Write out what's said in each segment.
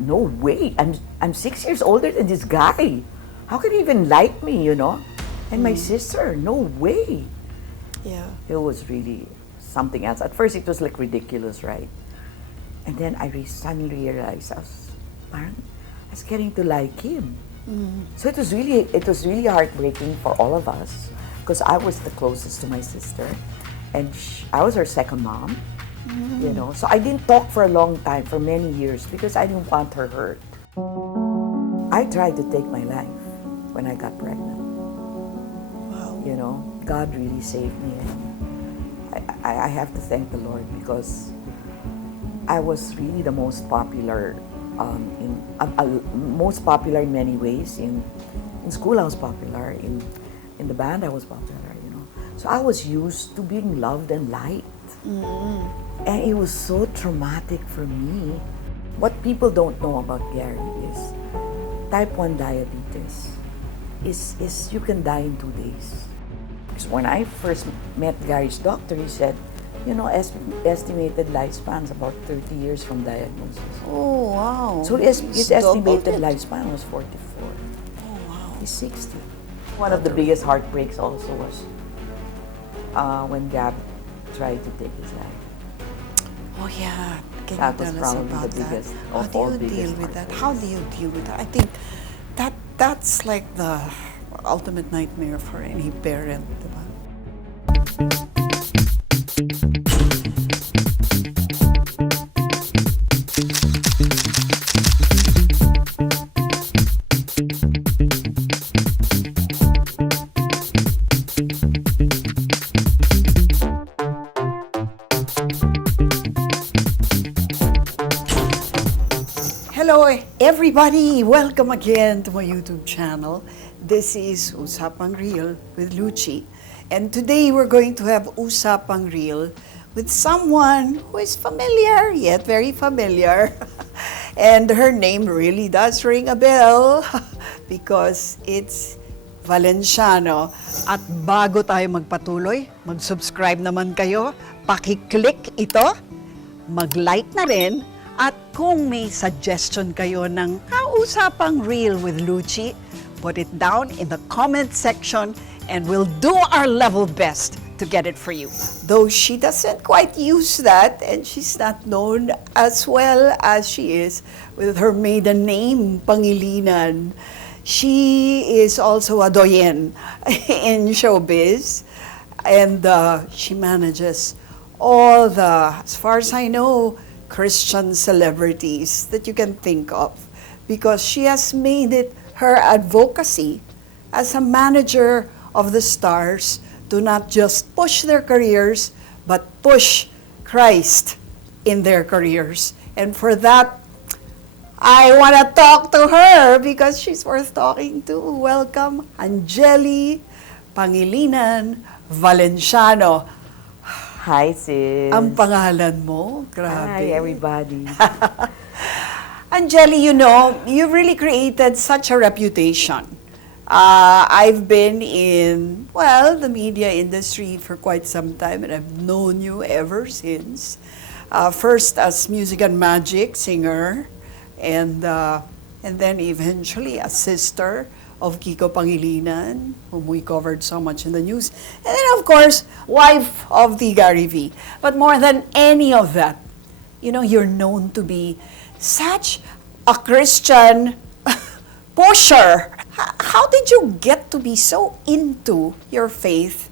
no way, I'm 6 years older than this guy. How could he even like me, you know? And my sister, no way. Yeah. It was really something else. At first, it was like ridiculous, right? And then I suddenly realized I was getting to like him. So it was really heartbreaking for all of us because I was the closest to my sister, and I was her second mom. You know, so I didn't talk for a long time, for many years, because I didn't want her hurt. I tried to take my life when I got pregnant. Wow. You know, God really saved me, and I have to thank the Lord because I was really the most popular most popular in many ways. In school, I was popular. In the band, I was popular. You know, so I was used to being loved and liked. And it was so traumatic for me. What people don't know about Gary is type 1 diabetes is you can die in 2 days. Because when I first met Gary's doctor, he said, you know, estimated lifespan's about 30 years from diagnosis. Oh, wow. So his estimated doubled it. lifespan was 44. Oh, wow. He's 60. One of the biggest heartbreaks also was when Gab tried to take his life. Oh, yeah. Can That you was tell us probably about the that? biggest How of do all you biggest deal with that? heartbreaks. How do you deal with that? I think that's like the ultimate nightmare for any parent, diba? Hello everybody! Welcome again to my YouTube channel. This is Usapang Real with Luchi. And today we're going to have Usapang Real with someone who is familiar, yet very familiar. And her name really does ring a bell because it's Valenciano. At bago tayo magpatuloy, mag-subscribe naman kayo, paki-click ito, mag-like na rin, at kung may suggestion kayo ng kausapang real with Luchi, put it down in the comment section and we'll do our level best to get it for you. Though she doesn't quite use that and she's not known as well as she is with her maiden name, Pangilinan, she is also a doyen in showbiz, and she manages all the, as far as I know, Christian celebrities that you can think of, because she has made it her advocacy as a manager of the stars to not just push their careers, but push Christ in their careers. And for that, I want to talk to her because she's worth talking to. Welcome, Angeli Pangilinan Valenciano. Hi, sis. Ang pangalan mo, grabe. Hi, everybody. Angeli, you know, you've really created such a reputation. I've been in, well, the media industry for quite some time, and I've known you ever since. First as music and magic singer, and then eventually as sister of Kiko Pangilinan, whom we covered so much in the news. And then, of course, wife of the Gary V. But more than any of that, you know, you're known to be such a Christian pusher. How did you get to be so into your faith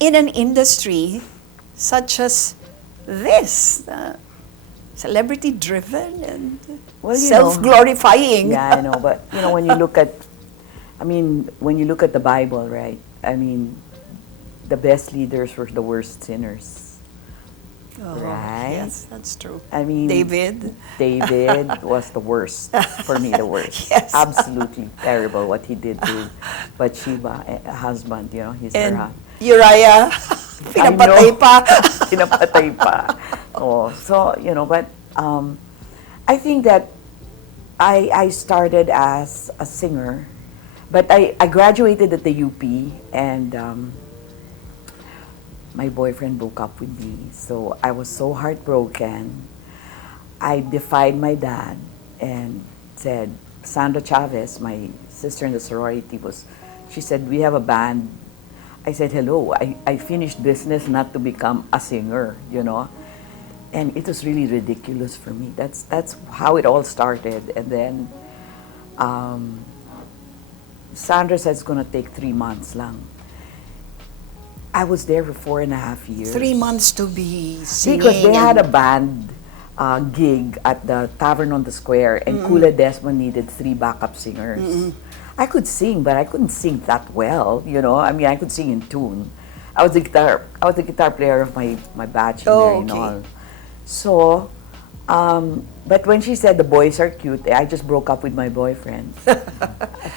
in an industry such as this? Celebrity-driven and self-glorifying. Yeah, I know, but you know, when you look at the Bible, right? I mean, the best leaders were the worst sinners. Oh, right? Yes, that's true. I mean, David was the worst, for me, the worst. Yes. Absolutely terrible what he did to Bathsheba, a husband, you know, he's her and husband. Uriah, pinapatay pa. Pinapatay pa. Oh, so, you know, but I think that I started as a singer, but I graduated at the UP, and my boyfriend broke up with me. So I was so heartbroken. I defied my dad, and said, Sandra Chavez, my sister in the sorority, she said, we have a band. I said, hello, I finished business not to become a singer, you know. And it was really ridiculous for me. That's how it all started. And then Sandra said it's going to take 3 months lang. I was there for 4.5 years. 3 months to be singing. Because they had a band gig at the Tavern on the Square, and Kula Desmond needed 3 backup singers. I could sing, but I couldn't sing that well, you know. I mean, I could sing in tune. I was the guitar player of my batch in there and all. So, but when she said the boys are cute, I just broke up with my boyfriend.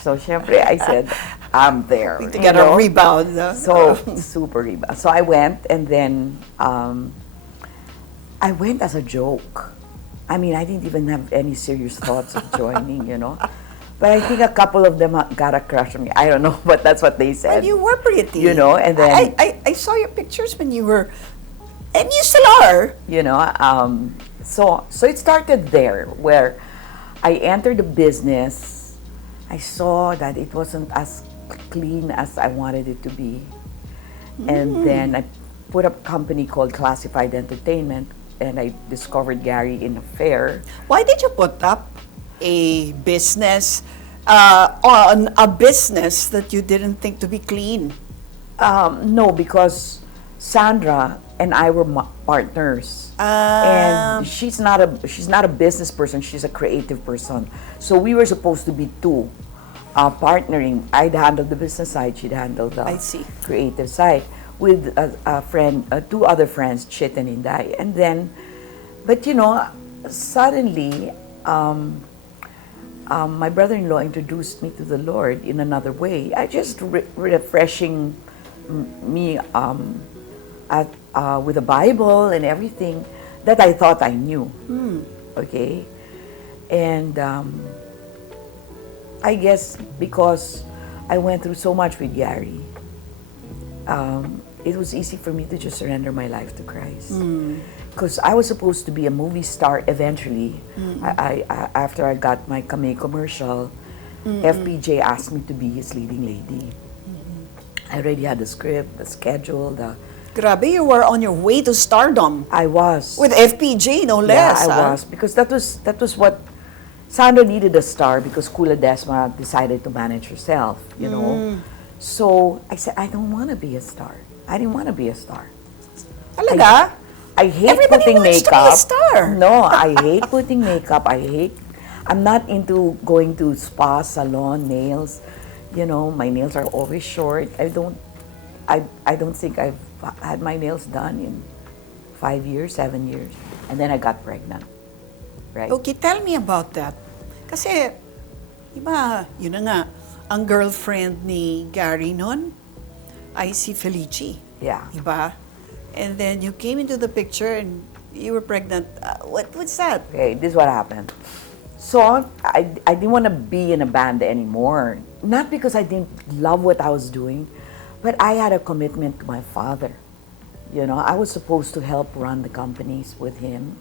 So, syempre, I said, I'm there. To get a rebound. So, super rebound. So I went, and then I went as a joke. I mean, I didn't even have any serious thoughts of joining, you know. But I think a couple of them got a crush on me. I don't know, but that's what they said. Well, you were pretty. You know, and then... I saw your pictures when you were... And you still are. You know, so it started there, where I entered the business. I saw that it wasn't as clean as I wanted it to be. And then I put up a company called Classified Entertainment, and I discovered Gary in a fair. Why did you put up a business on a business that you didn't think to be clean? No, because Sandra and I were partners, and she's not a business person. She's a creative person. So we were supposed to be two partnering. I'd handle the business side. She'd handle the creative side with a friend, 2 other friends, Chit and Inday. And then, but you know, suddenly. My brother-in-law introduced me to the Lord in another way. I just refreshing me with the Bible and everything that I thought I knew. Okay, and I guess because I went through so much with Gary, it was easy for me to just surrender my life to Christ. Because I was supposed to be a movie star eventually. I after I got my Kamei commercial, FPJ asked me to be his leading lady. I already had the script, the schedule, Grabe, you were on your way to stardom. I was. With FPJ, no less. Yeah, I was. Because that was what... Sandra needed a star because Kula Desma decided to manage herself, you know. So I said, I don't want to be a star. I didn't want to be a star. Talaga? I hate Everybody putting wants makeup. to be a star. No, I hate putting makeup. I'm not into going to spa, salon, nails. You know, my nails are always short. I don't think I've had my nails done in 5 years, 7 years. And then I got pregnant. Right? Okay, tell me about that. Kasi, iba, yun na nga, ang girlfriend ni Gary nun ay si Felici. Yeah. Iba? And then you came into the picture and you were pregnant. What's that? Okay, this is what happened. So, I didn't want to be in a band anymore. Not because I didn't love what I was doing, but I had a commitment to my father. You know, I was supposed to help run the companies with him.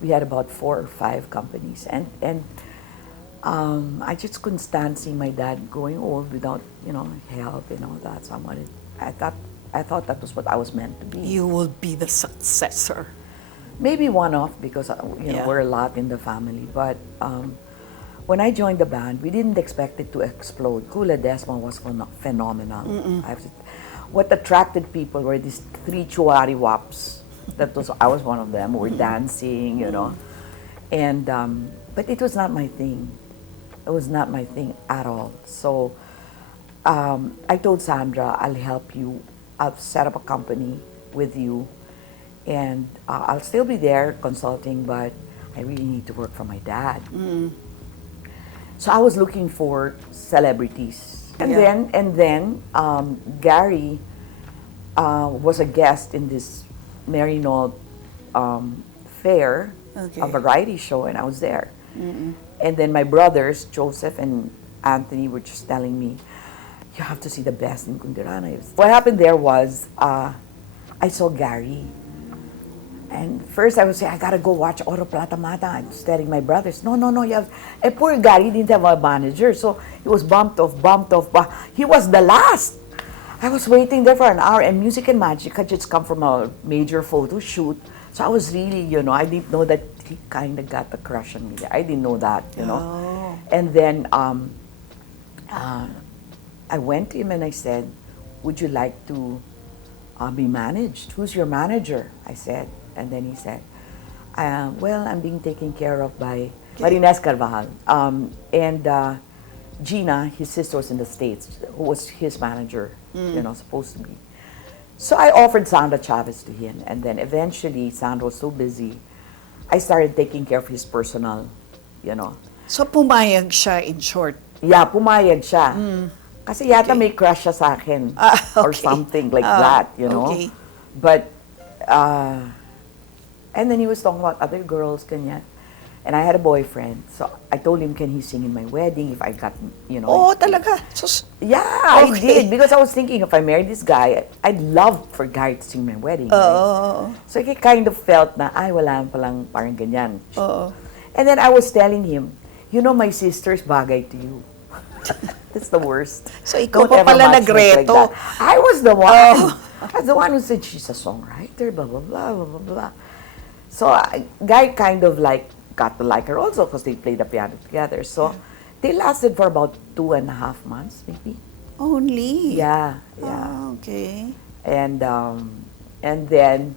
We had about 4 or 5 companies. And I just couldn't stand seeing my dad growing old without, you know, help and all that. So I thought that was what I was meant to be. You will be the successor. Maybe one-off because you know we're a lot in the family. But when I joined the band, we didn't expect it to explode. Kula Desma was phenomenal. What attracted people were these 3 Chuari Waps. I was one of them. We were dancing, you know, and but it was not my thing. It was not my thing at all. So I told Sandra, I'll help you. I'll set up a company with you, and I'll still be there consulting, but I really need to work for my dad. So I was looking for celebrities, and then Gary was a guest in this Marinold fair, a variety show, and I was there. And then my brothers, Joseph and Anthony, were just telling me, you have to see the best in Kundirana. What happened there was, I saw Gary, And first I would say, I gotta go watch Oro Plata Mata. I was telling my brothers, no, no, no, you have... poor Gary didn't have a manager, so he was bumped off. He was the last. I was waiting there for an hour, and Music and Magic had just come from a major photo shoot. So I was really, I didn't know that he kind of got a crush on me. I didn't know that, Oh. And then I went to him and I said, would you like to be managed? Who's your manager? I said. And then he said, well, I'm being taken care of by Marines Carvajal. And Gina, his sister, was in the States, who was his manager, supposed to be. So I offered Sandra Chavez to him. And then eventually, Sandra was so busy, I started taking care of his personal, So pumayag siya, in short. Yeah, pumayag siya. Kasi yata may crush siya sa akin. Or Okay. something like that, Okay. But, and then he was talking about other girls, ganyan. And I had a boyfriend. So I told him, can he sing in my wedding if I got, Oh, talaga? Sus. Yeah, I Okay. did. Because I was thinking, if I married this guy, I'd love for Gary to sing my wedding. Right? Oo. So I kind of felt na, ay, wala palang parang ganyan. Oo. And then I was telling him, my sister's bagay to you. That's the worst. So ikaw Don't pa ever pala match me like nagreto. that. I was the one. Oh. I was the one who said, she's a songwriter, blah, blah, blah, blah, blah, blah. So Guy kind of got to like her also because they played the piano together. So they lasted for about 2.5 months, maybe. Only? Yeah. Ah, okay. And then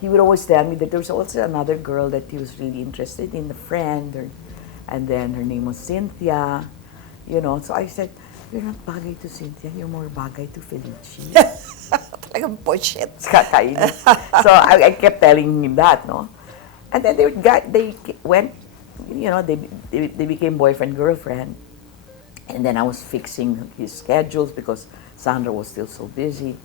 he would always tell me that there was also another girl that he was really interested in, a friend, and then her name was Cynthia, So I said, you're not bagay to Cynthia, you're more bagay to Felici. Talagang bullshit. Kakainis. So I kept telling him that, no? And then they went, they became boyfriend, girlfriend. And then I was fixing his schedules because Sandra was still so busy.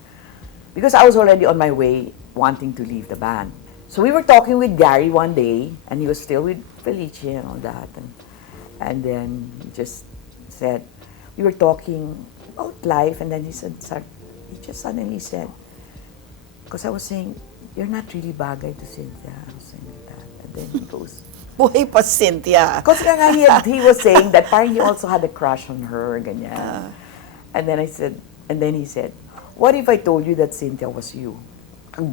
Because I was already on my way wanting to leave the band. So we were talking with Gary one day, and he was still with Felici and all that. And then he just said, we were talking about life, and then he just suddenly said, because I was saying, you're not really bagay to Cynthia. I was saying like that. And then he goes, Buhay pa Cynthia. because he was saying that parang he also had a crush on her, ganyan. And then he said, what if I told you that Cynthia was you? I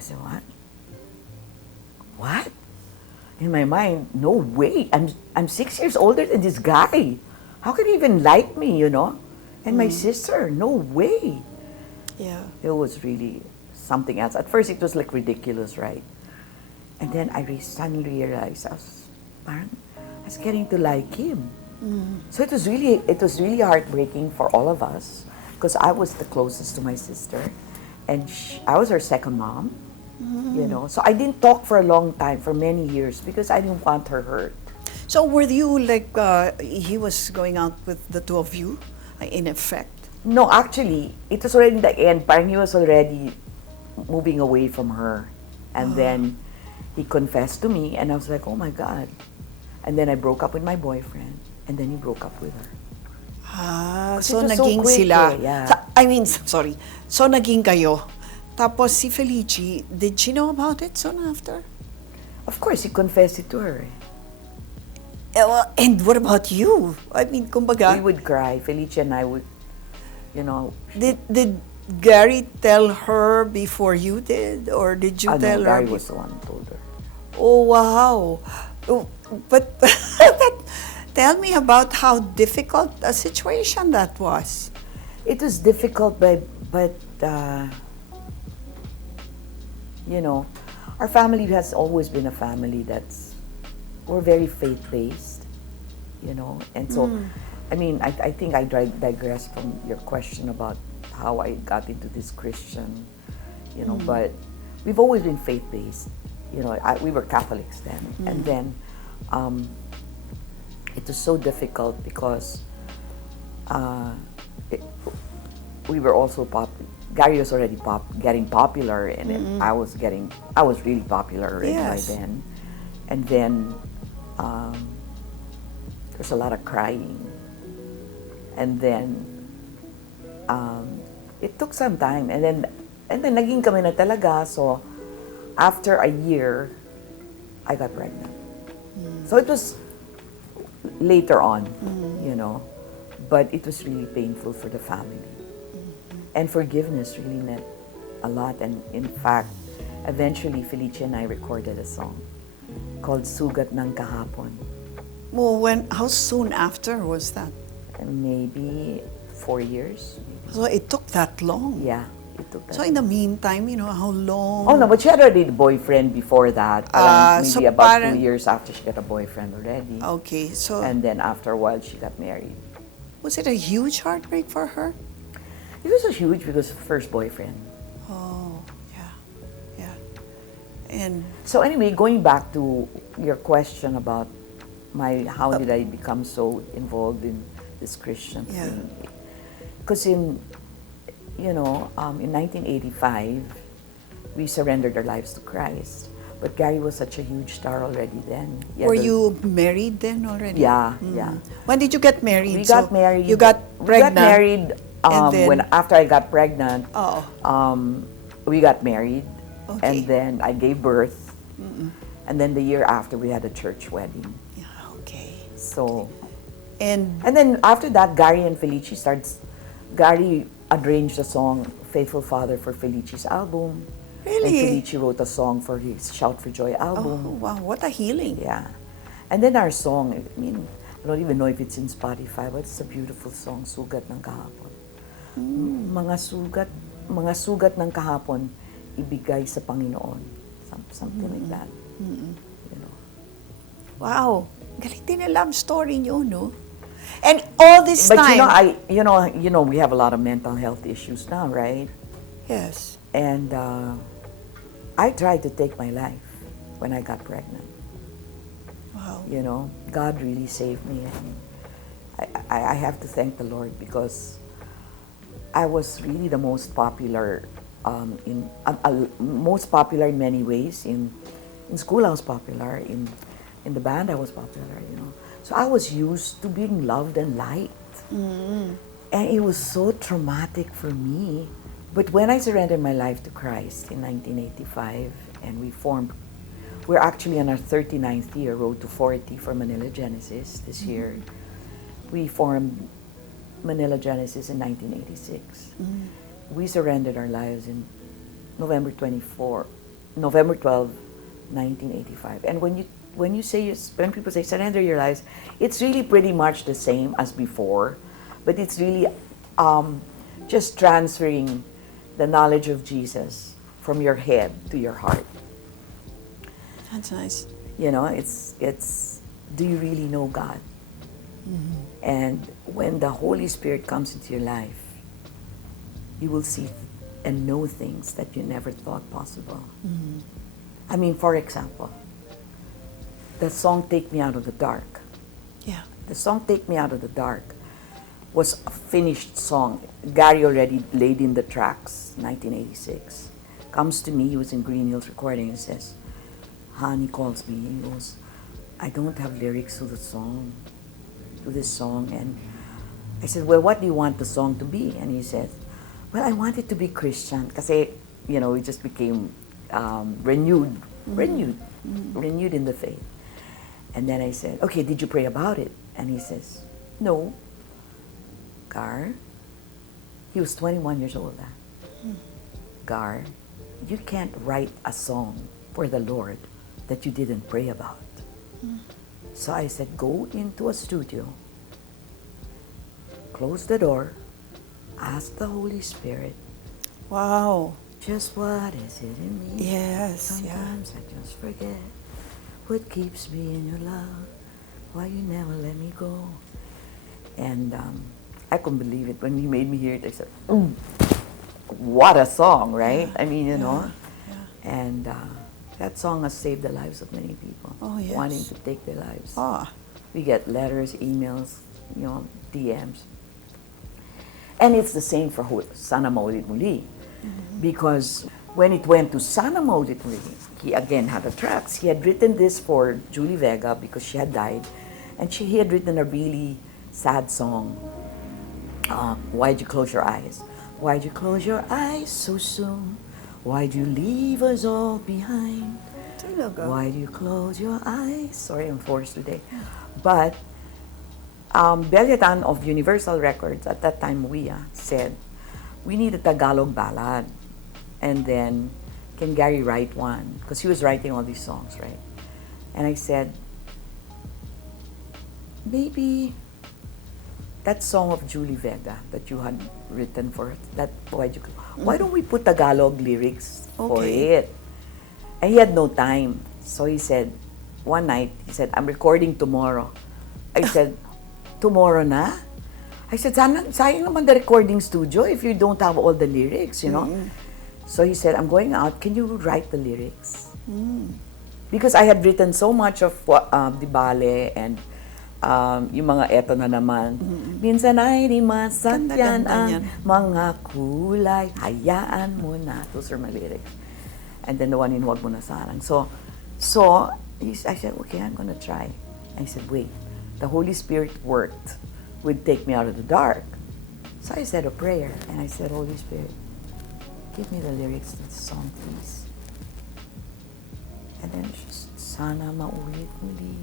said, what? What? In my mind, no way. I'm 6 years older than this guy. How can he even like me, And my sister, no way. Yeah. It was really something else. At first, it was ridiculous, right? And then I suddenly realized I was getting to like him. So it was really heartbreaking for all of us because I was the closest to my sister, and I was her second mom. So I didn't talk for a long time, for many years, because I didn't want her hurt. So were you he was going out with the two of you, in effect? No, actually, it was already the end. Parang he was already moving away from her. And then he confessed to me, and I was like, oh my God. And then I broke up with my boyfriend, and then he broke up with her. So it was so naging quick, sila. yeah. Sorry. So naging kayo. Tapos si Felici, did she know about it soon after? Of course, he confessed it to her. And what about you? I mean, kumbaga, We would cry. Felicia and I would, did Gary tell her before you did? Or did you tell no, her? Gary was the one who told her. Oh, wow. Oh, but tell me about how difficult a situation that was. It was difficult, but our family has always been a family we're very faith-based, and so, I think I digressed from your question about how I got into this Christian, but we've always been faith-based. We were Catholics then, and then it was so difficult because we were also Gary was already getting popular, and then I was really popular already by Yes. then. And then there's a lot of crying. And then it took some time, and then naging kami na talaga. So after a year, I got pregnant. So it was later on, you know, but it was really painful for the family. And forgiveness really meant a lot. And in fact, eventually, Felicia and I recorded a song called Sugat ng Kahapon. Well, how soon after was that? And maybe 4 years. Maybe. So it took that long. Yeah, it took that So in the meantime, how long? Oh no, but she had already a boyfriend before that. Maybe so about 2 years after she got a boyfriend already. Okay, so And then after a while, she got married. was it a huge heartbreak for her? It was a huge because first boyfriend. Oh, yeah. And So anyway, going back to your question about how did I become so involved in this Christian thing? Because in 1985, we surrendered our lives to Christ. But Gary was such a huge star already then. were you married then already? Yeah, yeah. When did you get married? We got married. You got pregnant. We got married and then, after I got pregnant. Oh. We got married, Okay. and then I gave birth, and then the year after we had a church wedding. Yeah, okay. So, And then after that, Gary and Felici Gary arranged a song, "Faithful Father," for Felici's album. really? And Felici wrote a song for his "Shout for Joy" album. Oh, wow, what a healing. Yeah. And then our song, I mean, I don't even know if it's in Spotify, but it's a beautiful song, Sugat ng Kahapon. Mga sugat ng kahapon, ibigay sa Panginoon. Something like that. You know. Wow. Galing din ang love story niyo, no? And all this But time... we have a lot of mental health issues now, right? Yes. And I tried to take my life when I got pregnant. Wow. You know, God really saved me, and I have to thank the Lord because I was really the most popular most popular in many ways. In school, I was popular. In the band, I was popular. So I was used to being loved and liked, and it was so traumatic for me. But when I surrendered my life to Christ in 1985, and we're actually on our 39th year, Road to 40 for Manila Genesis this year. We formed Manila Genesis in 1986. We surrendered our lives in November 12, 1985. And when people say surrender your lives, it's really pretty much the same as before, but it's really just transferring the knowledge of Jesus from your head to your heart. That's nice. It's do you really know God? And when the Holy Spirit comes into your life, you will see and know things that you never thought possible. I mean, for example, the song "Take Me Out of the Dark." Yeah. The song "Take Me Out of the Dark" was a finished song. Gary already laid in the tracks, 1986. Comes to me, he was in Green Hills recording, and says, he calls me, he goes, "I don't have lyrics to this song. And I said, "Well, what do you want the song to be?" And he said, "Well, I want it to be Christian." Kasi, we just became renewed in the faith. And then I said, "Okay, did you pray about it?" And he says, "No." Gar, he was 21 years old. Gar, you can't write a song for the Lord that you didn't pray about. So I said, go into a studio, close the door, ask the Holy Spirit, Wow. just what is it in me? Yes, Sometimes I just forget what keeps me in your love, why you never let me go. And I couldn't believe it when he made me hear it. I said, what a song, right? Yeah. I mean, Yeah. And that song has saved the lives of many people. Oh, yes. Wanting to take their lives. Ah. We get letters, emails, DMs. And it's the same for Sana Maulit Muli. Because when it went to Sana Maulit Muli, he again had the tracks. He had written this for Julie Vega because she had died. And he had written a really sad song. Why'd you close your eyes? Why'd you close your eyes so soon? Why do you leave us all behind? Talaga. Why do you close your eyes? Sorry, I'm forced today. But Beliatan of Universal Records, at that time, said, we need a Tagalog ballad. And then, can Gary write one? Because he was writing all these songs, right? And I said, maybe that song of Julie Vega that you had written for that, why don't we put Tagalog lyrics for Okay. it? And he had no time. So he said, one night, he said, I'm recording tomorrow. I said, tomorrow na? I said, sayang naman the recording studio if you don't have all the lyrics, you know? So he said, I'm going out, can you write the lyrics? Because I had written so much of Di Bale and yung mga eto na naman. Minsan ay di masakyan Ganda-ganda ang yan. mga kulay, hayaan mo na. Those are my lyrics. And then the one in Huwag Mo Na Sarang. So I said, okay, I'm gonna try. I said, wait, the Holy Spirit worked, would take me out of the dark. So I said a prayer, and I said, Holy Spirit, give me the lyrics to this song, please. And then just, sana maulit muli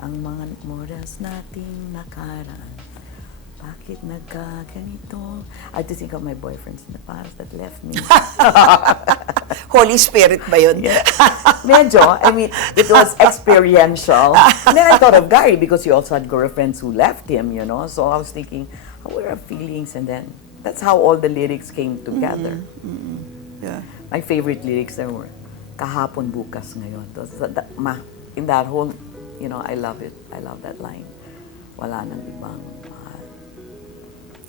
ang mga oras nating nakaraan. Bakit nagkaganito? I had to think of my boyfriends in the past that left me. Holy Spirit ba yun? Medyo. I mean, it was experiential. And then I thought of Gary because he also had girlfriends who left him, you know. So I was thinking, what are feelings? And then that's how all the lyrics came together. Yeah. My favorite lyrics there were, kahapon bukas ngayon. In that whole, you know, I love it. I love that line. Wala nang ibang mahal.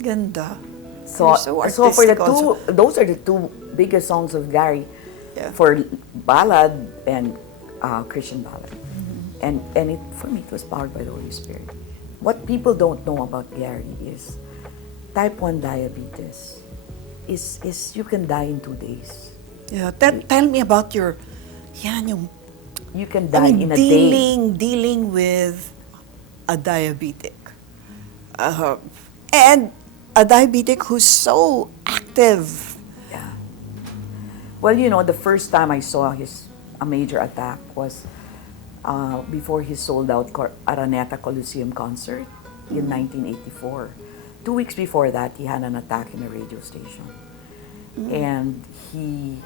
Ganda. So, You're so for the artistic also. those are the two biggest songs of Gary, Yeah. for ballad and Christian ballad, and for me it was powered by the Holy Spirit. What people don't know about Gary is type 1 diabetes is you can die in 2 days. Yeah. Tell me about your, yung, You can die in a day. dealing with a diabetic. And a diabetic who's so active. Yeah. Well, you know, the first time I saw a major attack was before his sold-out Araneta Coliseum concert in 1984. 2 weeks before that, he had an attack in a radio station. And he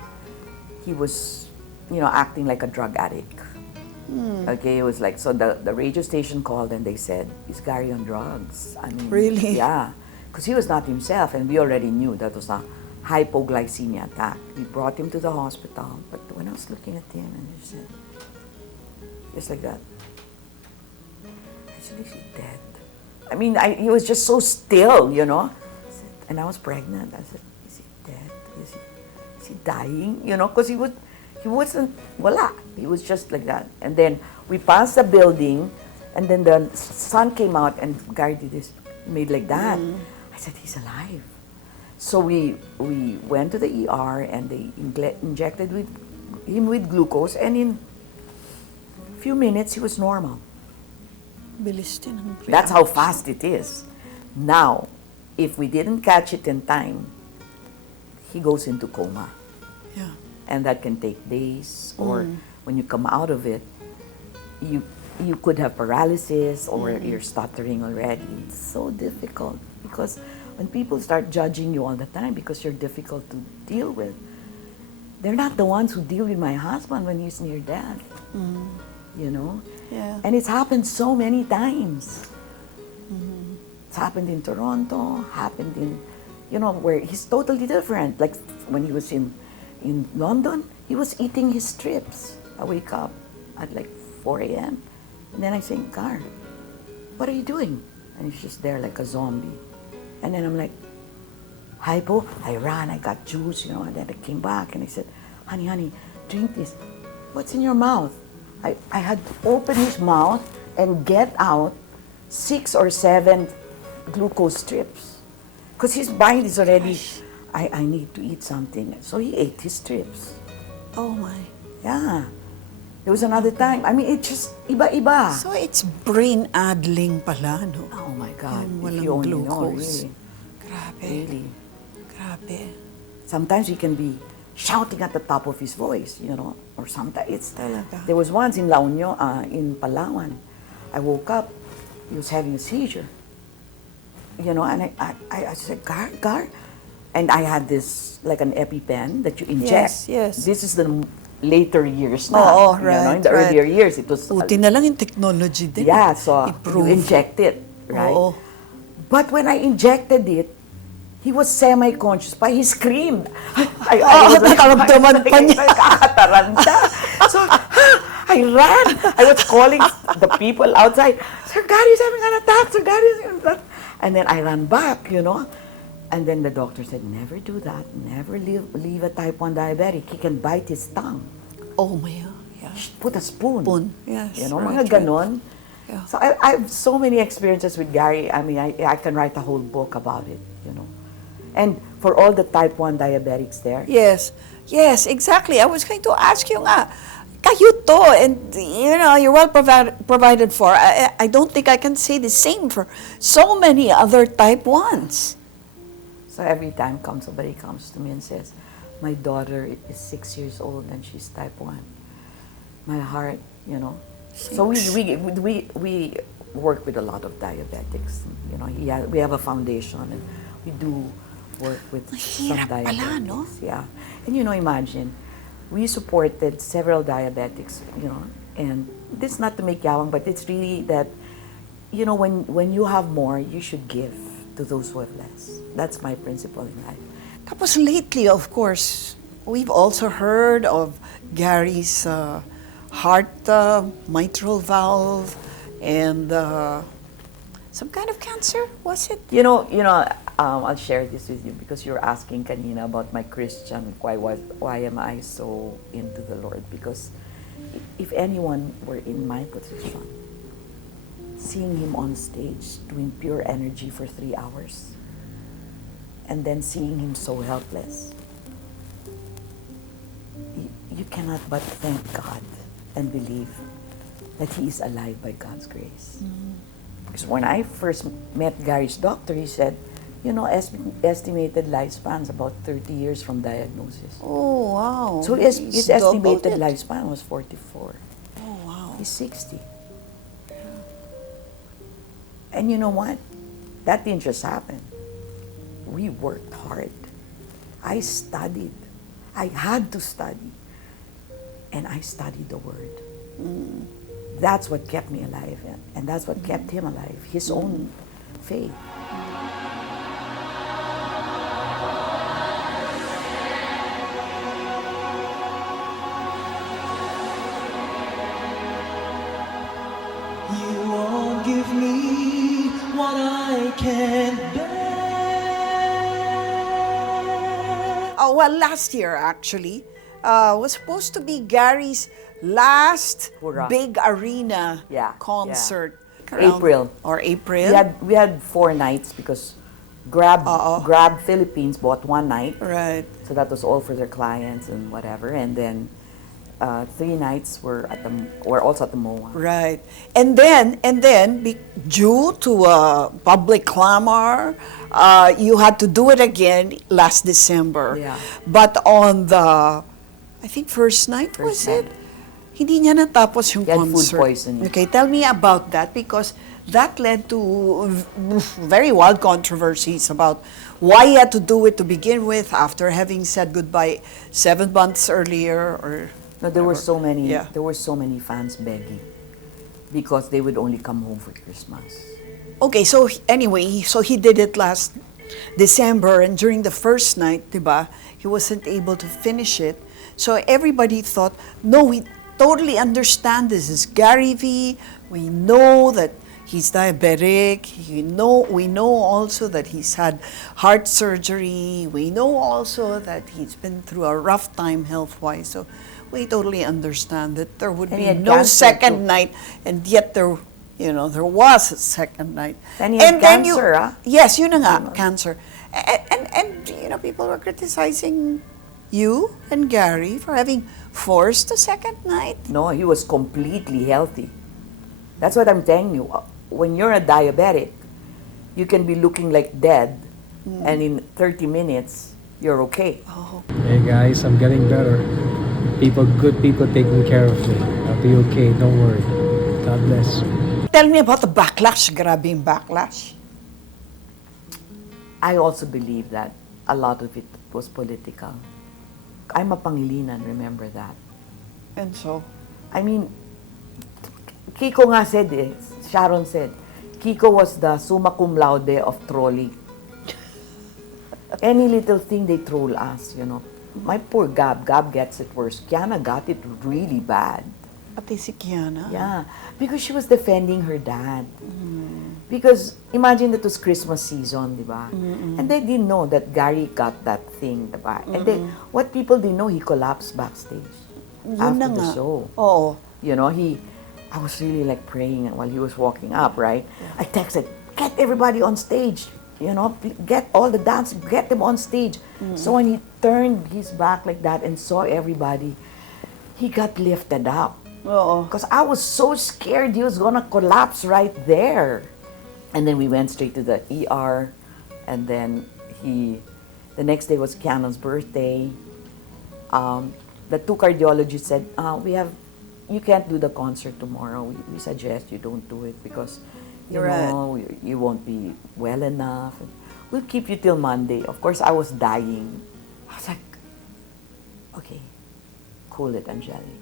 was, you know, acting like a drug addict. Okay, it was like, so the radio station called and they said, is Gary on drugs? I mean, Really? yeah. Because he was not himself, and we already knew that was a hypoglycemia attack. We brought him to the hospital, but when I was looking at him, and he said, just like that, I said, is he dead? I mean, he was just so still, you know. And I was pregnant. I said, is he dead? Is he dying? You know, because he wasn't, voila. He was just like that. And then we passed the building, and then the sun came out, and Gary did this, made like that. I said, he's alive. So we went to the ER, and they injected him with glucose, and in a few minutes, he was normal. Bilis din ang That's how fast it is. Now, if we didn't catch it in time, he goes into coma. Yeah. And that can take days, or when you come out of it, you could have paralysis, or you're stuttering already. It's so difficult because when people start judging you all the time because you're difficult to deal with, they're not the ones who deal with my husband when he's near death. You know? Yeah. And it's happened so many times. It's happened in Toronto, happened in, you know, where he's totally different. Like when he was in London, he was eating his strips. I wake up at like 4 a.m. And then I say, Gar, what are you doing? And he's just there like a zombie. And then I'm like, hypo, I ran, I got juice, you know, and then I came back and I said, honey, drink this. What's in your mouth? I had to open his mouth and get out 6 or 7 glucose strips. Because his mind is already, I need to eat something. So he ate his strips. Oh my. Yeah. There was another time. I mean, it just, iba-iba. So it's brain addling pala, no? Oh my God. Yung If walang you only know, glucose. really. Grabe. Really. Grabe. Sometimes we can be shouting at the top of his voice, you know, or sometimes it's. Talaga. There was once in La Union, in Palawan, I woke up, he was having a seizure, you know, and I said, Gar, and I had this like an EpiPen that you inject. Yes, yes. This is the later years na. Oo, You know, right, in the right. earlier years, it was. Buti na lang yung technology din. Yeah, so Improve. you inject it, right? Oo. But when I injected it, he was semi-conscious pa. He screamed. I was like, nakaramdaman pa niya. Nakakataranta. So, I ran. I was calling the people outside. Sir Gary's having an attack. Sir Gary's having an attack. And then I ran back, you know. And then the doctor said, never do that. Never leave a type 1 diabetic. He can bite his tongue. Oh my God. Yeah. Put a spoon. Yes. You know, right, mga ganon. Yeah. So I have so many experiences with Gary. I mean, I can write a whole book about it, you know. And for all the type 1 diabetics there, Yes. Yes, exactly. I was going to ask you nga, kayo to, and you know, you're well provided for. I don't think I can say the same for so many other type 1s. so every time somebody comes to me and says, my daughter is 6 years old and she's type 1. My heart, you know. So we work with a lot of diabetics. You know, we have a foundation and we do work with some Mahirap pala, diabetics. no? Yeah. And you know, imagine, we supported several diabetics, you know, and this not to make yawang, but it's really that, you know, when you have more, you should give to those who have less. That's my principle in life. Tapos lately, of course, we've also heard of Gary's heart mitral valve and some kind of cancer, was it? You know, I'll share this with you because you're asking kanina about my Christian, why am I so into the Lord? Because if anyone were in my position, seeing him on stage doing pure energy for 3 hours, and then seeing him so helpless, you cannot but thank God and believe that he is alive by God's grace. Because when I first met Gary's doctor, he said, you know, estimated lifespan's about 30 years from diagnosis. Oh, wow. So He's his doubled estimated it. lifespan was 44. Oh, wow. He's 60. And you know what? That didn't just happen. We worked hard. I studied. I had to study. And I studied the Word. That's what kept me alive. And that's what kept him alive. His own faith. You won't give me what I can't bear. Oh, well, last year actually was supposed to be Gary's last Hurrah. big arena Yeah, concert. April. Or April. We had 4 nights because Grab Philippines bought 1 night. Right. So that was all for their clients and whatever. And then 3 nights were also at the MOA. Right. And then due to public clamor, you had to do it again last December. Yeah. But on the, I think first night, First was it? night. Hindi niya natapos yung He had food concert. poisoning. Okay, tell me about that because that led to very wild controversies about why he had to do it to begin with after having said goodbye 7 months earlier or No, there were so many. Yeah. There were so many fans begging because they would only come home for Christmas. Okay, so anyway, so he did it last December, and during the first night, diba, he wasn't able to finish it. So everybody thought, no, we totally understand this is Gary V. We know that he's diabetic. We know also that he's had heart surgery. We know also that he's been through a rough time health-wise. So we totally understand that there would And he be had no cancer second too. night, and yet there was a second night. And he had then cancer, Yes, yun na nga, cancer. And people were criticizing you and Gary for having forced a second night. No, he was completely healthy. That's what I'm telling you. When you're a diabetic, you can be looking like dead, and in 30 minutes, you're okay. Oh, Hey guys, I'm getting better. Good people taking care of me. I'll be okay, don't worry. God bless. tell me about the backlash. Grabe yung backlash. I also believe that a lot of it was political. I'm a Pangilinan, remember that. And so, I mean, Kiko nga said Sharon said, Kiko was the summa cum laude of trolling. Any little thing they troll us, you know. My poor Gab gets it worse. Kiana got it really bad. pati si Kiana. Yeah, because she was defending her dad. Because imagine it was Christmas season, di ba? And they didn't know that Gary got that thing, di ba? And then, what people didn't know, he collapsed backstage Yun after na the nga. show. Oo. You know, I was really like praying while he was walking up, right? I texted, get everybody on stage, you know, get all the dancers, get them on stage. So when he turned his back like that and saw everybody, he got lifted up. Oo. Because I was so scared he was gonna collapse right there. And then we went straight to the ER, and then the next day was Kiana's birthday. The two cardiologists said, you can't do the concert tomorrow. We suggest you don't do it because, you You're right. know, you won't be well enough. We'll keep you till Monday. Of course, I was dying. I was like, okay, cool it, Angeli.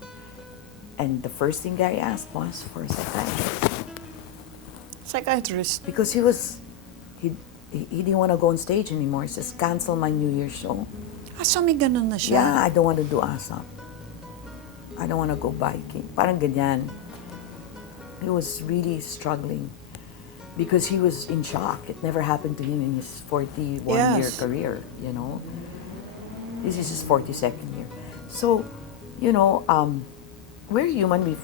And the first thing Gary asked was for a psychiatrist. Psychiatrist. Because he didn't want to go on stage anymore. He says, cancel my New Year's show. Ah, so may ganun na siya. Yeah, I don't want to do ASAP. I don't want to go biking. Parang ganyan. He was really struggling because he was in shock. It never happened to him in his 41-year Yes. career, you know. This is his 42nd year. So, you know, we're human.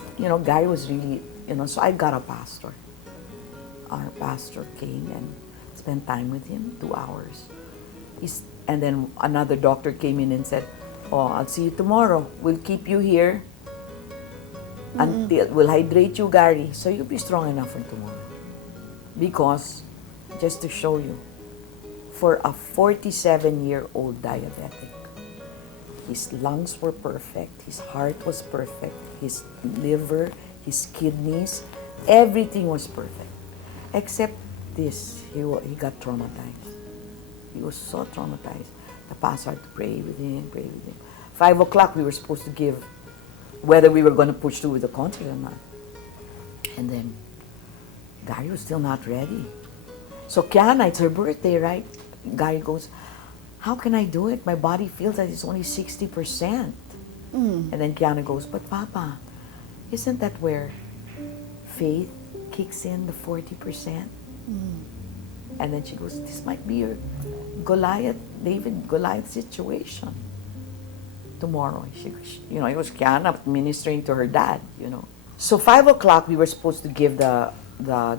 Gary was really, so I got a pastor. Our pastor came and spent time with him, 2 hours. And then another doctor came in and said, oh, I'll see you tomorrow. We'll keep you here until we'll hydrate you, Gary, so you'll be strong enough for tomorrow. Because, just to show you, for a 47-year-old diabetic, his lungs were perfect, his heart was perfect, his liver, his kidneys, everything was perfect. Except this, he got traumatized. He was so traumatized. The pastor had to pray with him. 5 o'clock, we were supposed to give whether we were going to push through with the concert or not. And then, Gary was still not ready. So Kiana, it's her birthday, right? Gary goes, how can I do it? My body feels that it's only 60%. And then Kiana goes, but Papa, isn't that where faith kicks in, the 40%? And then she goes, this might be your David-Goliath situation tomorrow. It was Kiana ministering to her dad, So 5 o'clock, we were supposed to give the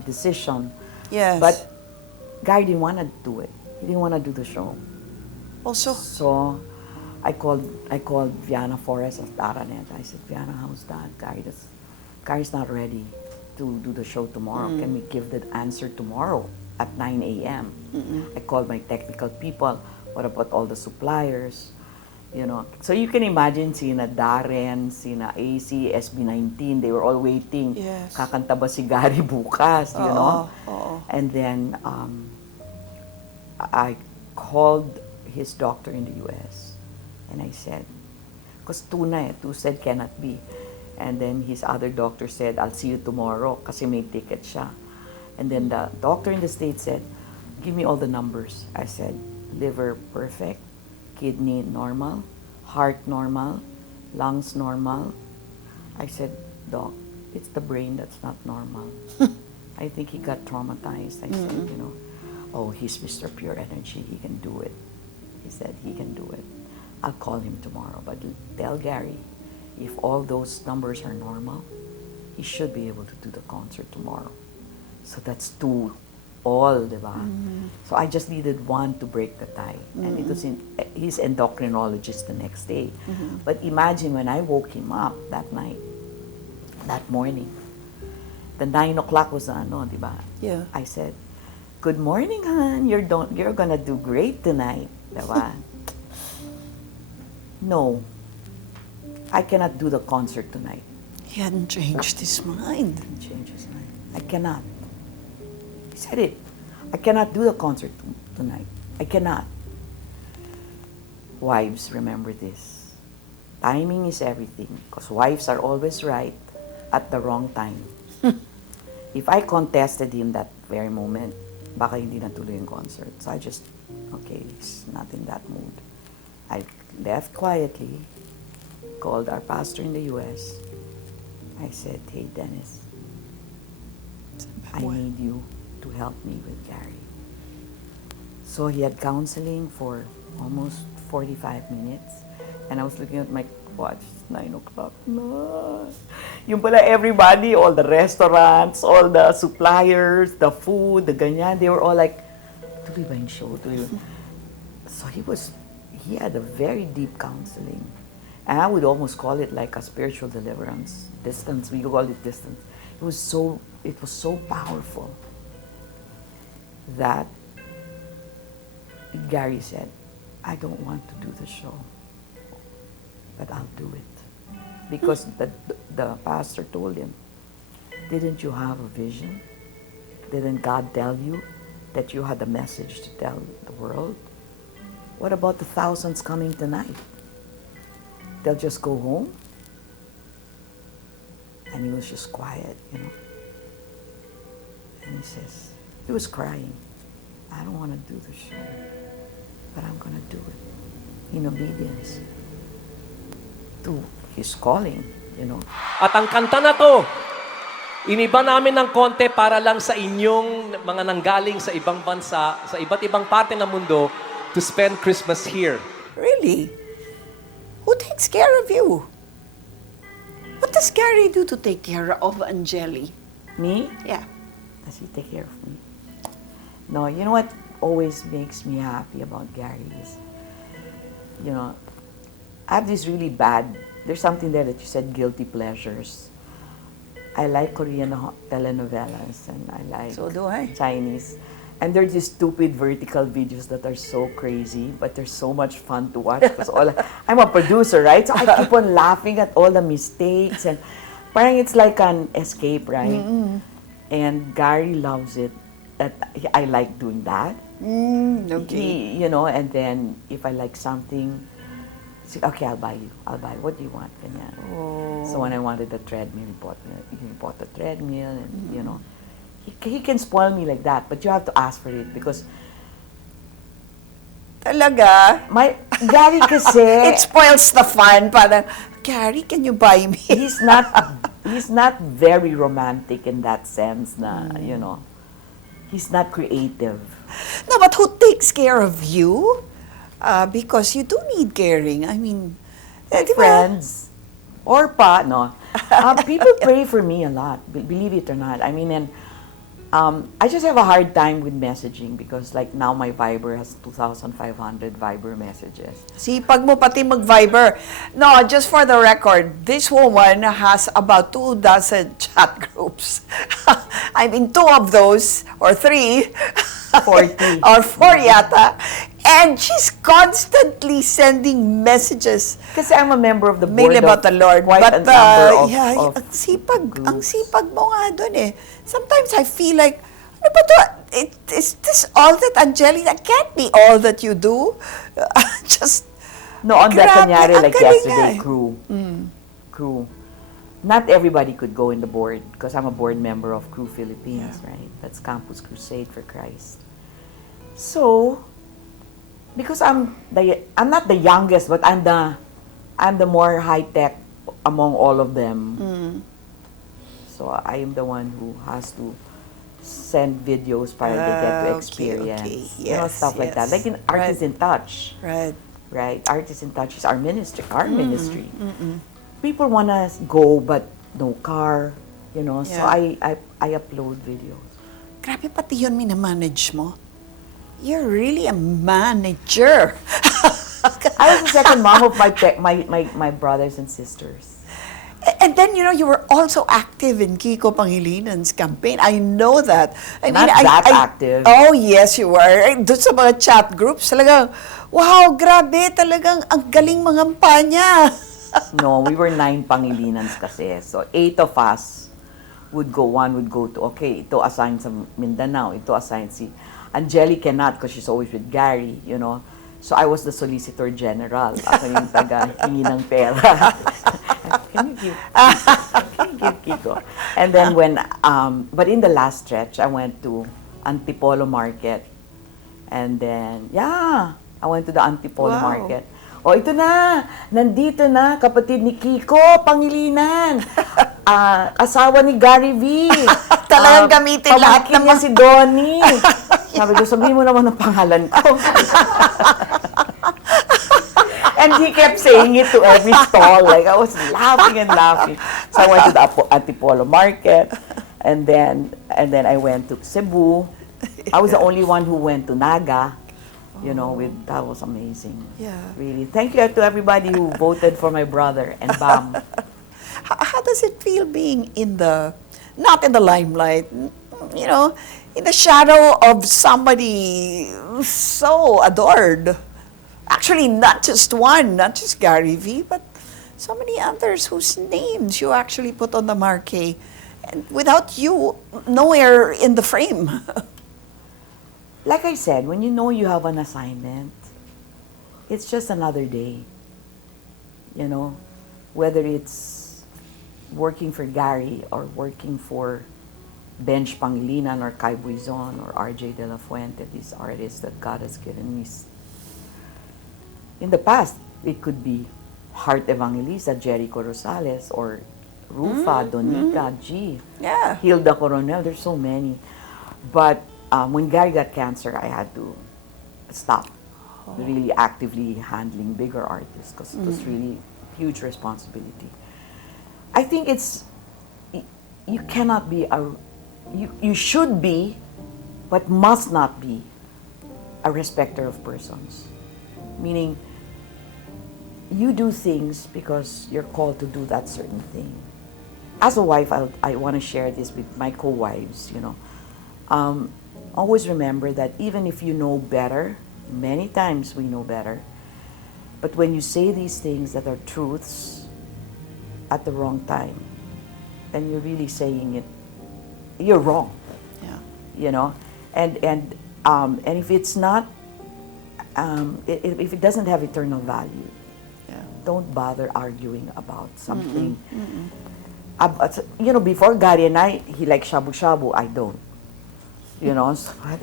decision. Yes. But Guy didn't want to do it. He didn't want to do the show. Also, So I called Viana Forrest of Taranet. I said, Viana, how's that? Guy's not ready to do the show tomorrow. Can we give the answer tomorrow at 9 a.m.? I called my technical people. What about all the suppliers? So you can imagine sina Darren, sina AC, SB19, they were all waiting. Yes. Kakanta ba si Gary bukas, you know? Oo. And then I called his doctor in the US and I said, because two said cannot be. And then his other doctor said, I'll see you tomorrow kasi may ticket siya. And then the doctor in the States said, give me all the numbers. I said, liver perfect, kidney normal, heart normal, lungs normal. I said, Doc, it's the brain that's not normal. I think he got traumatized. I said, oh, he's Mr. Pure Energy, he can do it. He said, he can do it. I'll call him tomorrow, but tell Gary, if all those numbers are normal, he should be able to do the concert tomorrow. So that's 2 all, diba? So I just needed one to break the tie. And it was he's endocrinologist the next day. But imagine when I woke him up that morning, the 9 o'clock was diba? Yeah. I said, good morning, hon. You're gonna do great tonight, diba? no, I cannot do the concert tonight. He hadn't changed his mind. He changed his mind. I cannot. He said it. I cannot do the concert tonight. I cannot. Wives, remember this. Timing is everything, because wives are always right at the wrong time. If I contested him that very moment, baka hindi natuloy yung concert. So I just, okay, he's not in that mood. I left quietly, called our pastor in the U.S. I said, hey, Dennis, I need you to help me with Gary. So he had counseling for almost 45 minutes. And I was looking at my watch, it's 9 o'clock na. Yung pala everybody, all the restaurants, all the suppliers, the food, the ganyan, they were all like, tuloy ba yung show? Tuloy ba? So he had a very deep counseling. And I would almost call it like a spiritual deliverance. Distance, we call it distance. It was so powerful that Gary said, I don't want to do the show, but I'll do it. Because the pastor told him, didn't you have a vision? Didn't God tell you that you had a message to tell the world? What about the thousands coming tonight? They'll just go home? And he was just quiet, you know. And he says, he was crying, I don't want to do the show, but I'm going to do it in obedience to his calling, you know. At ang kanta na to, iniba namin ng konti para lang sa inyong mga nanggaling sa ibang bansa, sa iba't ibang parte ng mundo, to spend Christmas here. Really? Who takes care of you? What does Gary do to take care of Angeli? Me? Yeah. Does he take care of me? No, you know what always makes me happy about Gary is, you know, I have this really bad, there's something there that you said, guilty pleasures. I like Korean telenovelas and I like So do I. Chinese. And they're just stupid vertical videos that are so crazy, but they're so much fun to watch. Because I'm a producer, right? So I keep on laughing at all the mistakes. And parang it's like an escape, right? And Gary loves it. That I like doing that. Okay. You know, and then if I like something, say, okay, I'll buy you. What do you want? Ganyan. Oh. So when I wanted the treadmill, he bought the treadmill, and you know, he can spoil me like that. But you have to ask for it because Talaga? my Gary kasi It spoils the fun. Parang, Gary, can you buy me? he's not very romantic in that sense. Na you know, he's not creative. No, but who takes care of you? Because you do need caring. I mean, di ba? Friends or no. People pray for me a lot, believe it or not. I mean, and I just have a hard time with messaging because like now my Viber has 2,500 Viber messages. Sipag mo pati mag-Viber. No, just for the record, this woman has about 24 chat groups. I mean, 2 of those, or 3, 40. or 4 yata. And she's constantly sending messages. Kasi I'm a member of the board Mainly about the Lord. quite But a number of ang groups. sipag mo nga dun eh. Sometimes I feel like, ano ba to? Is this all that, Angeli? That can't be all that you do. Just, No, on that grabe, kanyari, ang like galing yesterday, nga eh. Crew. Not everybody could go in the board because I'm a board member of Crew Philippines, right? That's Campus Crusade for Christ. So, because I'm not the youngest, but I'm the more high tech among all of them. So I am the one who has to send videos para they get to experience, okay. you know, Yes, stuff like that. yes. Like in Artists in Touch, right. right? Artists in Touch is our ministry. People wanna go but no car, you know. So Yeah. I upload videos. Grabe, pati yun minamanage mo. You're really a manager. I was the second mom of my brothers and sisters. And then, you were also active in Kiko Pangilinan's campaign. I know that. Not that active. Oh, yes, you were. Doon sa mga chat groups, talagang, wow, grabe, talagang ang galing mangampa niya. No, we were 9 Pangilinans kasi. So, 8 of us would go. One would go to, okay, ito assigned sa Mindanao. Ito assigned si Angeli cannot because she's always with Gary, So, I was the Solicitor General. Ako yung taga-hingi ng pera. Can you give Kiko? And then but in the last stretch, I went to Antipolo Market. And then, I went to the Antipolo Market. Oh, ito na! Nandito na, kapatid ni Kiko Pangilinan. Asawa ni Gary V. Talagang gamitin lahat ng si Donnie. Sabi ko, sabihin mo naman ang pangalan ko. And he kept saying it to every stall. Like, I was laughing and laughing. So I went to the Antipolo Market. And then I went to Cebu. I was the only one who went to Naga. That was amazing. Yeah. Really. Thank you to everybody who voted for my brother and Bam. How does it feel being not in the limelight, in the shadow of somebody so adored? Actually, not just one, not just Gary V, but so many others whose names you actually put on the marquee. And without you, nowhere in the frame. Like I said, when you know you have an assignment, it's just another day. Whether it's working for Gary or working for Benj Pangilinan or Kai Buizon or RJ De La Fuente, these artists that God has given me. In the past, it could be Heart Evangelista, Jericho Rosales, or Rufa, Donica, G, Hilda Coronel. There's so many. But when Gary got cancer, I had to stop really actively handling bigger artists because it was really huge responsibility. I think you cannot be you should be, but must not be a respecter of persons. Meaning, you do things because you're called to do that certain thing. As a wife, I want to share this with my co-wives, Always remember that even if you know better, many times we know better, but when you say these things that are truths at the wrong time, then you're really saying it, you're wrong. Yeah. And if it's not, if it doesn't have eternal value, don't bother arguing about something. Before Gary and I, he likes shabu-shabu, I don't. So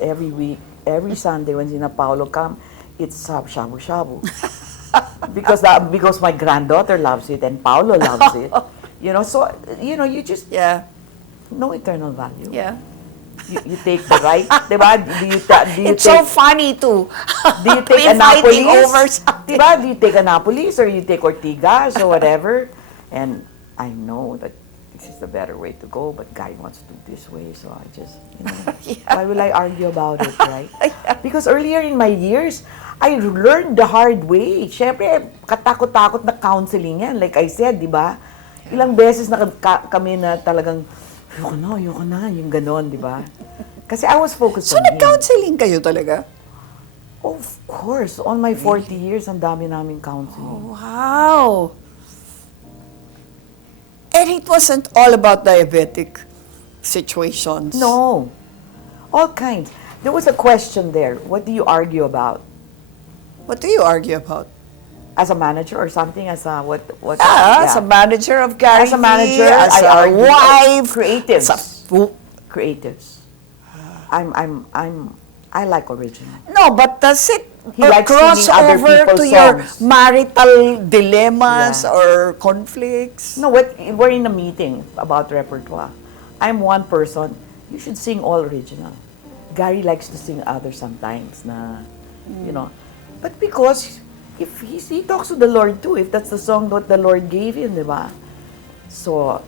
every week, every Sunday when Sina Paolo come, it's shabu-shabu. because my granddaughter loves it and Paolo loves it. You just, no eternal value. Yeah. You take the right, diba? It's so funny too. Do you take fighting Annapolis? over something. Diba? Do you take Annapolis or you take Ortigas or whatever? And I know that this is the better way to go, but Guy wants to do this way, so I just, why will I argue about it, right? Because earlier in my years, I learned the hard way. Siyempre, katakot-takot na counseling yan. Like I said, diba? Ilang beses na kami na talagang, ayoko na, yung ganon, diba? Kasi I was focused on him. So, nag-counseling kayo talaga? Of course. On my 40 years, ang dami namin counseling. Oh, wow! And it wasn't all about diabetic situations. No. All kinds. There was a question there. What do you argue about? What do you argue about? As a manager or something? As a what? As a manager of Gary As a manager, as I a argue. wife. Creatives. As Creatives. I like original. No, but does it He likes cross singing other over to people's your songs. marital dilemmas Yeah. or conflicts? No, we're in a meeting about repertoire. I'm one person. You should sing all original. Gary likes to sing other sometimes na, But because if he talks to the Lord too, if that's the song that the Lord gave him, di ba? So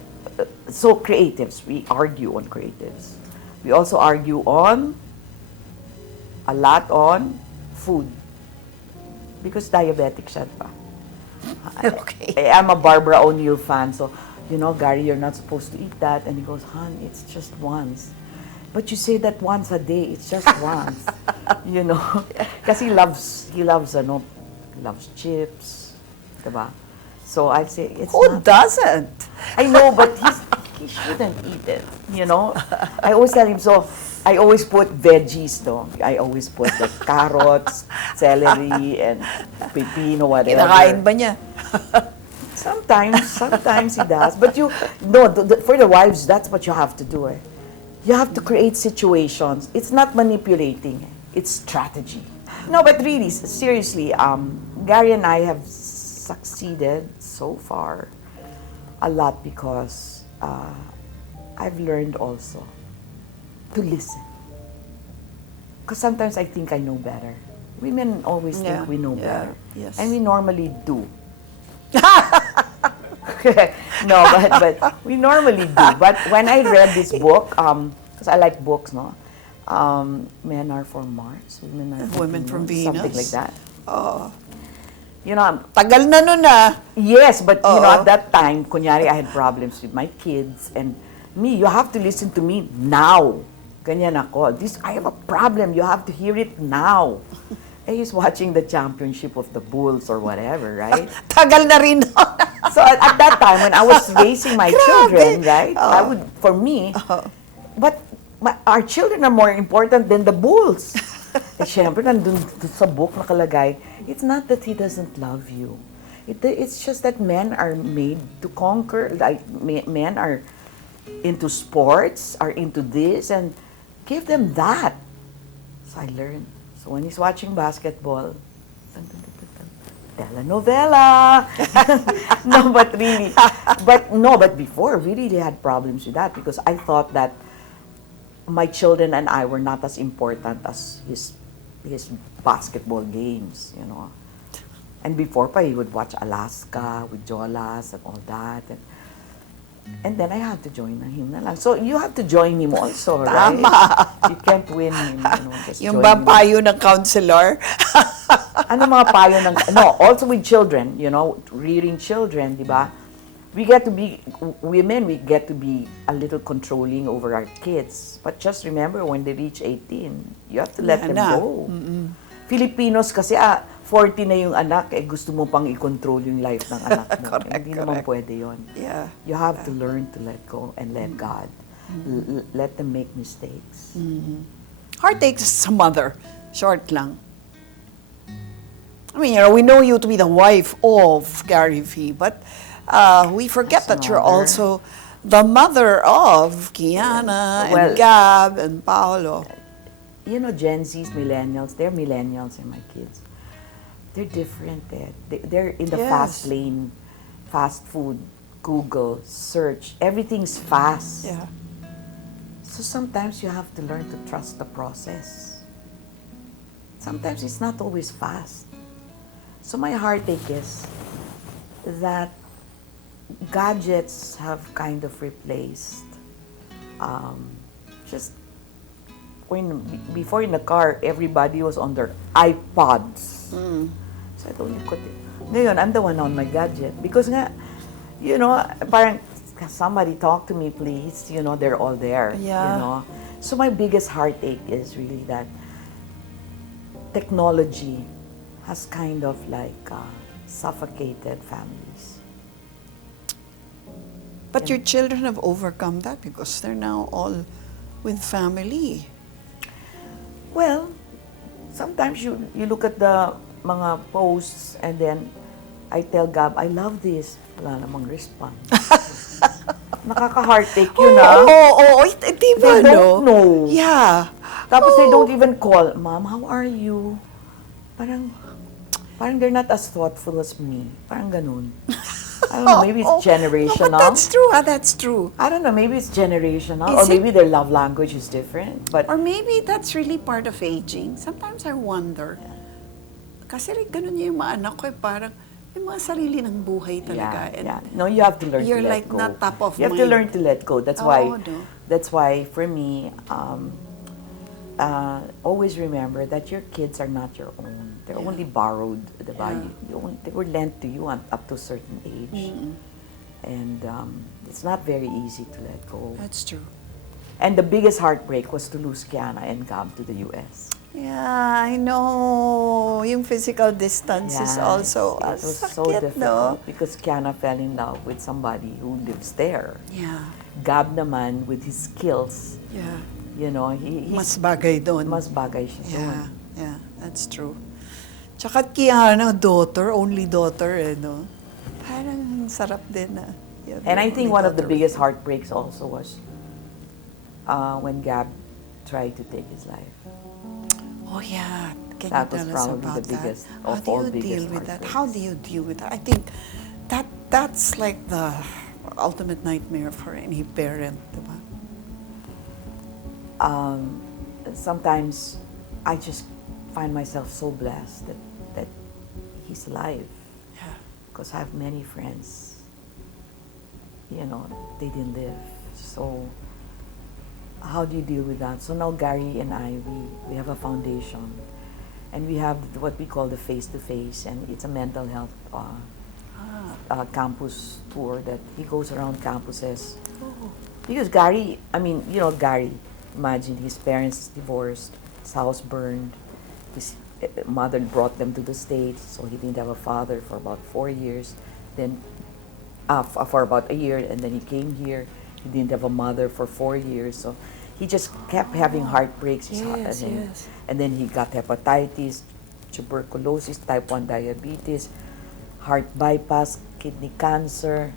creatives, we argue on creatives. We also argue a lot on food. Because diabetic siya pa. Okay. I'm a Barbara O'Neill fan, so you know, Gary, you're not supposed to eat that. And he goes, hon, it's just once. But you say that once a day, it's just once. You know, because he loves chips, diba? So I say, it's Who not. doesn't? I know, but he shouldn't eat it, you know? I always tell him, so I always put veggies, though. I always put like carrots, celery, and pepino, whatever. Kinakain ba niya? Sometimes he does. But for the wives, that's what you have to do. You have to create situations. It's not manipulating. It's strategy. No, but really, seriously, Gary and I have succeeded so far a lot because I've learned also to listen. Because sometimes I think I know better. Women always think we know better. Yes. And we normally do. No, but we normally do. But when I read this book, because I like books, no? Men are from Mars, women from Venus, something like that. Oh. You know, Tagal na nun ah. yes, but you know, at that time, kunyari, I had problems with my kids, and me, you have to listen to me now. Ganyan ako. I have a problem. You have to hear it now. And he's watching the championship of the Bulls or whatever, right? Tagal na rin. So at that time, when I was raising my children, right, I would, for me, but our children are more important than the Bulls. Eh, syempre, nandun sa book nakalagay, it's not that he doesn't love you. It's just that men are made to conquer, like men are into sports, are into this, and give them that. So I learned. So when he's watching basketball, telenovela. No, but really, but before, we really had problems with that because I thought that my children and I were not as important as his basketball games, you know. And before pa, he would watch Alaska with Jolas and all that. And then I had to join him na lang. So you have to join him also, right? You can't win him, you know, just Yung join ba him. payo ng counselor? Ano mga payo ng... No, also with children, you know, rearing children, di ba? We get to be, women, we get to be a little controlling over our kids. But just remember, when they reach 18, you have to let them go. Filipinos kasi, 40 na yung anak, gusto mo pang i-control yung life ng anak mo. Hindi naman pwede yun. Yeah. You have to learn to let go and let God. Let them make mistakes. Heartache sa mother. Short lang. I mean, you know, we know you to be the wife of Gary V, but we forget that you're also the mother of Kiana and Gab and Paolo. You know, Gen Zs, millennials, they're millennials and my kids. They're different. They're in the fast lane, fast food, Google, search. Everything's fast. Yeah. So sometimes you have to learn to trust the process. Sometimes it's not always fast. So my heartache is that gadgets have kind of replaced just before in the car, everybody was on their iPods. So I told you, ngayon, I'm the one on my gadget. Because nga, you know, parang, somebody talk to me, please. You know, they're all there. Yeah. You know? So my biggest heartache is really that technology has kind of like suffocated families. But your children have overcome that because they're now all with family. Well, sometimes you look at the mga posts and then I tell Gab, I love this. Wala namang response. Nakaka-heartache yun, Di ba, They don't know. Yeah. Tapos they don't even call, Mom, how are you? Parang they're not as thoughtful as me. Parang ganun. I don't know, maybe it's generational. No, but that's true. That's true. I don't know, maybe it's generational. Or maybe their love language is different. But Or maybe that's really part of aging. Sometimes I wonder. Kasi like, ganun yung mga anak ko, parang may mga sarili ng buhay talaga. No, you have to learn to let go. You're like not top of You have mind. to learn to let go. That's why. No. That's why for me, always remember that your kids are not your own. They're only borrowed. Diba? They were lent to you up to a certain age. And it's not very easy to let go. That's true. And the biggest heartbreak was to lose Kiana and Gab to the U.S. Yeah, I know. Yung physical distance is also it was so sakit, difficult no? because Kiana fell in love with somebody who lives there. Yeah, Gab naman, with his skills, yeah. you know, he's Mas bagay doon. mas bagay siya doon. Yeah, yeah, that's true. Tsaka Kiana, daughter, only daughter, no? Parang sarap din na. you're And I the think only one of the daughter. biggest heartbreaks also was when Gab tried to take his life. Oh yeah, can That you was tell us probably about the that? biggest How of do all you biggest deal with that? heartbreaks. How do you deal with that? I think that's like the ultimate nightmare for any parent, diba? Sometimes I just find myself so blessed that he's alive. Yeah. Because I have many friends, you know, they didn't live. So how do you deal with that? So now Gary and I, we have a foundation, and we have what we call the face-to-face, and it's a mental health campus tour that he goes around campuses. Because Gary, I mean, you know, Gary, imagine his parents divorced, his house burned, his mother brought them to the States, so he didn't have a father for about 4 years. Then, for about a year, and then he came here. He didn't have a mother for 4 years, so he just kept having heartbreaks. Yes, yes. And then he got hepatitis, tuberculosis, type 1 diabetes, heart bypass, kidney cancer,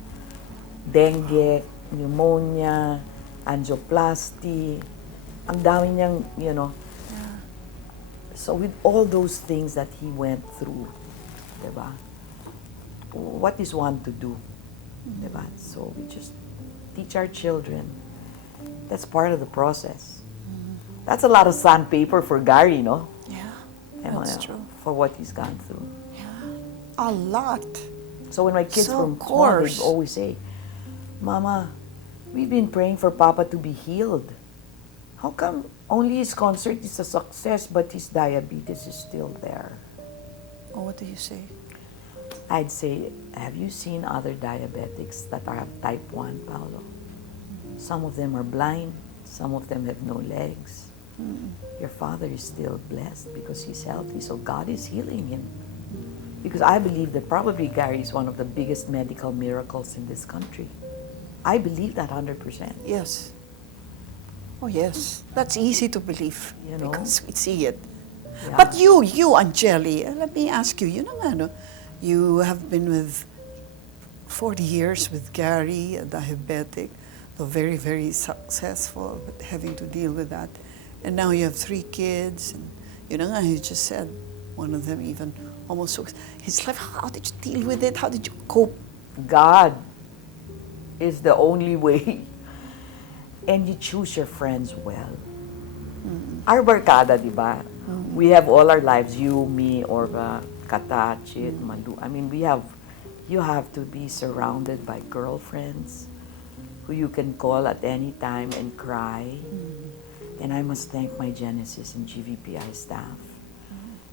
dengue, pneumonia, angioplasty. Ang dami niyang, you know. So with all those things that he went through, diba? What is one to do? Diba? So we just teach our children. That's part of the process. That's a lot of sandpaper for Gary, no? Yeah, You know, that's true. for what he's gone through. A lot. So when my kids So, from of small, they course. always say, Mama, we've been praying for Papa to be healed. How come only his concert is a success, but his diabetes is still there? Oh, what do you say? I'd say, have you seen other diabetics that are type 1, Paolo? Some of them are blind, some of them have no legs. Your father is still blessed because he's healthy, so God is healing him. Because I believe that probably Gary is one of the biggest medical miracles in this country. I believe that 100%. Yes. Oh, yes. That's easy to believe, You know? because we see it. Yeah. But you, Angeli, let me ask you, you have been with 40 years with Gary, a diabetic, so very, very successful, but having to deal with that. And now you have 3 kids, and you just said, one of them even almost took his life. How did you deal with it? How did you cope? God is the only way. And you choose your friends well. Our barkada, di ba? We have all our lives, you, me, Orba, Kata, Chit, Malu. I mean, you have to be surrounded by girlfriends who you can call at any time and cry. And I must thank my Genesis and GVPI staff.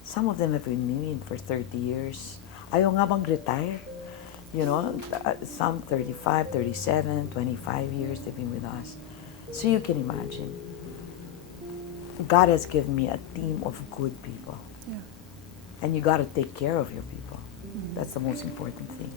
Some of them have been with me for 30 years. Ayaw nga bang retire? You know, some 35, 37, 25 years they've been with us. So you can imagine. God has given me a team of good people. Yeah. And you got to take care of your people. That's the most important thing.